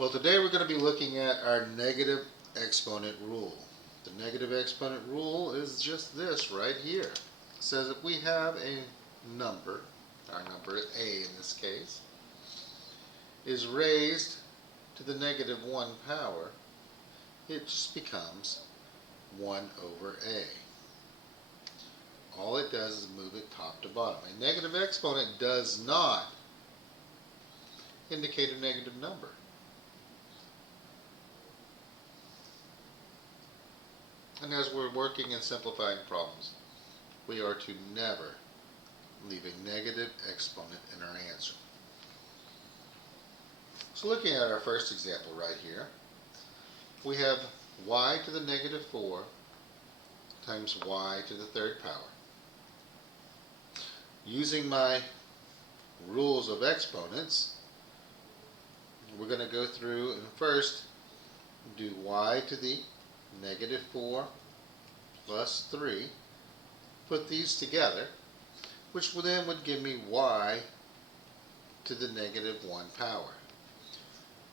Well, today we're going to be looking at our negative exponent rule. The negative exponent rule is just this right here. It says if we have a number, our number a in this case, is raised to the negative 1 power, it just becomes 1 over a. All it does is move it top to bottom. A negative exponent does not indicate a negative number. And as we're working and simplifying problems, we are to never leave a negative exponent in our answer. So looking at our first example right here, we have y to the negative 4 times y to the third power. Using my rules of exponents, we're going to go through and first do y to the negative 4 plus 3, put these together, which then would give me y to the negative 1 power.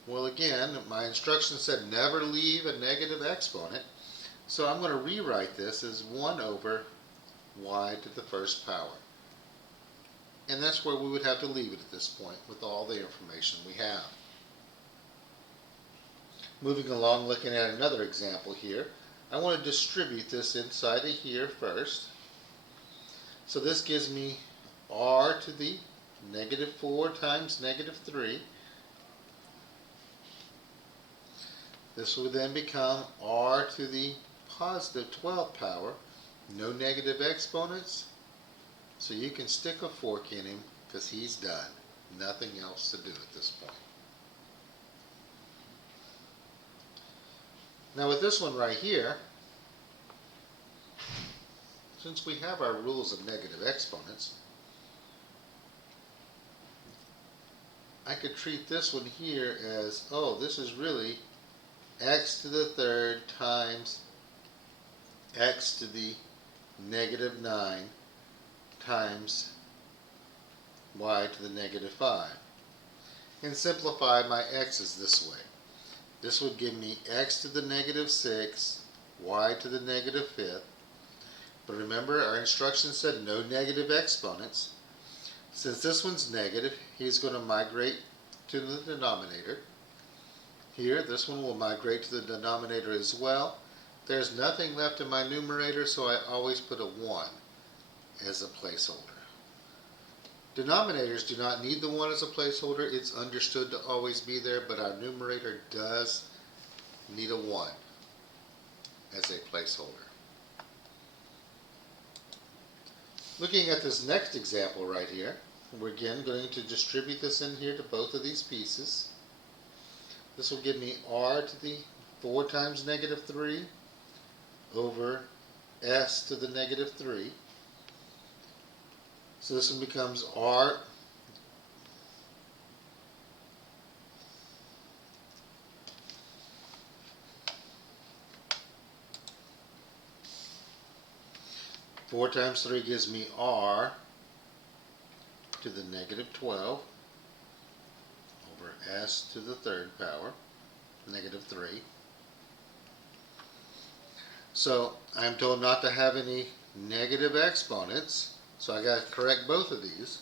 Well, again, my instructions said never leave a negative exponent, so I'm going to rewrite this as 1 over y to the first power. And that's where we would have to leave it at this point with all the information we have. Moving along, looking at another example here, I want to distribute this inside of here first. So this gives me r to the negative 4 times negative 3. This will then become r to the positive 12 power. No negative exponents, so you can stick a fork in him because he's done. Nothing else to do at this point. Now with this one right here, since we have our rules of negative exponents, I could treat this one here as, oh, this is really x to the third times x to the negative 9 times y to the negative 5. And simplify my x's this way. This would give me x to the negative 6, y to the negative 5th. But remember, our instructions said no negative exponents. Since this one's negative, he's going to migrate to the denominator. Here, this one will migrate to the denominator as well. There's nothing left in my numerator, so I always put a 1 as a placeholder. Denominators do not need the 1 as a placeholder. It's understood to always be there, but our numerator does need a 1 as a placeholder. Looking at this next example right here, we're again going to distribute this in here to both of these pieces. This will give me r to the 4 times negative 3 over s to the negative 3. So this one becomes r Four times 3 gives me r to the negative 12 over s to the third power, negative 3. So I'm told not to have any negative exponents, so I got to correct both of these.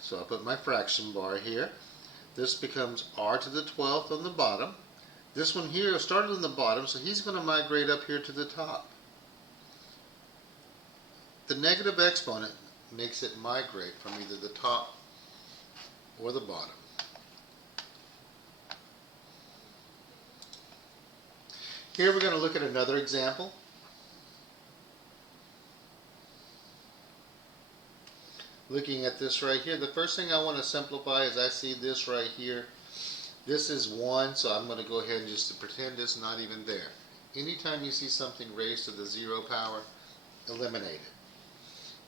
So I'll put my fraction bar here. This becomes r to the 12th on the bottom. This one here started on the bottom, so he's going to migrate up here to the top. The negative exponent makes it migrate from either the top or the bottom. Here we're going to look at another example. Looking at this right here, the first thing I want to simplify is I see this right here. This is 1, so I'm going to go ahead and just pretend it's not even there. Anytime you see something raised to the 0 power, eliminate it.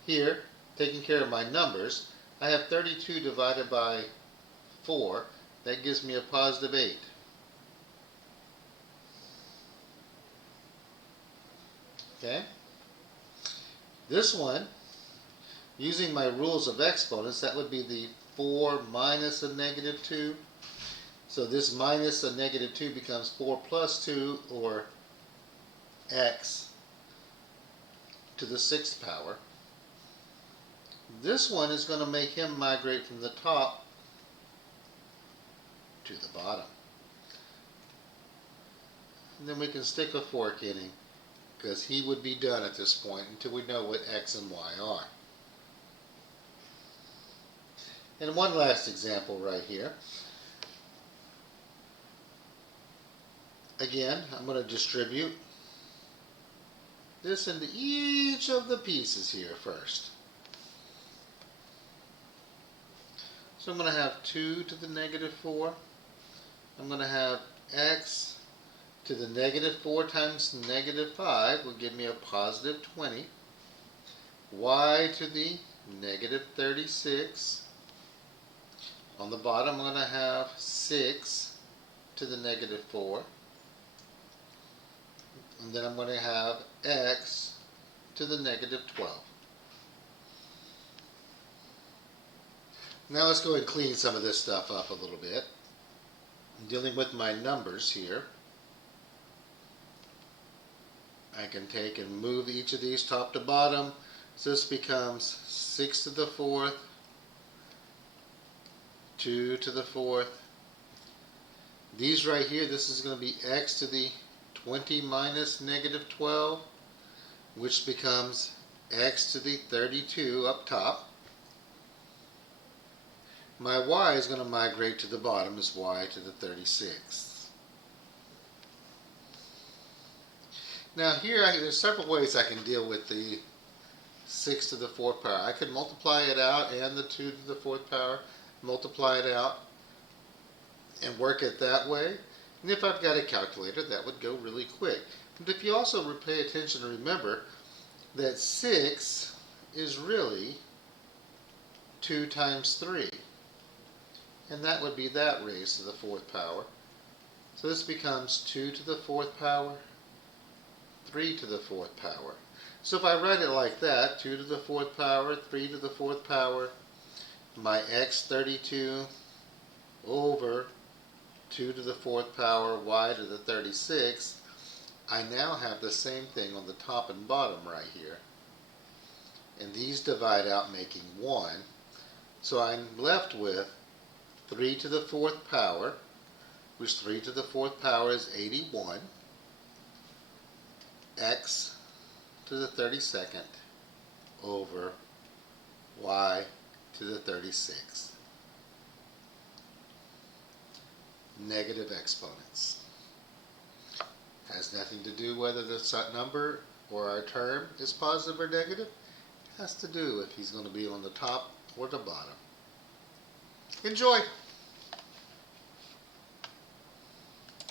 Here, taking care of my numbers, I have 32 divided by 4. That gives me a positive 8. Okay? This one, using my rules of exponents, that would be the 4 minus a negative 2 So this minus a negative 2 becomes 4 plus 2, or x to the 6th power. This one is going to make him migrate from the top to the bottom. And then we can stick a fork in him, because he would be done at this point until we know what x and y are. And one last example right here. Again, I'm going to distribute this into each of the pieces here first. So I'm going to have 2 to the negative 4. I'm going to have x to the negative 4 times negative 5 will give me a positive 20. Y to the negative 36. On the bottom, I'm going to have 6 to the negative 4. And then I'm going to have x to the negative 12. Now let's go and clean some of this stuff up a little bit. I'm dealing with my numbers here. I can take and move each of these top to bottom. So this becomes 6 to the 4th, 2 to the 4th. These right here, this is going to be x to the 20 minus negative 12, which becomes x to the 32 up top. My y is going to migrate to the bottom as y to the 36. Now here, there's several ways I can deal with the 6 to the 4th power. I could multiply it out and the 2 to the 4th power, multiply it out, and work it that way. And if I've got a calculator, that would go really quick. But if you also pay attention and remember that 6 is really 2 times 3. And that would be that raised to the 4th power. So this becomes 2 to the 4th power, 3 to the 4th power. So if I write it like that, 2 to the 4th power, 3 to the 4th power, my x 32 over 2 to the 4th power, y to the 36, I now have the same thing on the top and bottom right here. And these divide out making 1. So I'm left with 3 to the 4th power, which 3 to the 4th power is 81, x to the 32nd over y to the 36. Negative exponents. Has nothing to do whether the number or our term is positive or negative. It has to do if he's going to be on the top or the bottom. Enjoy!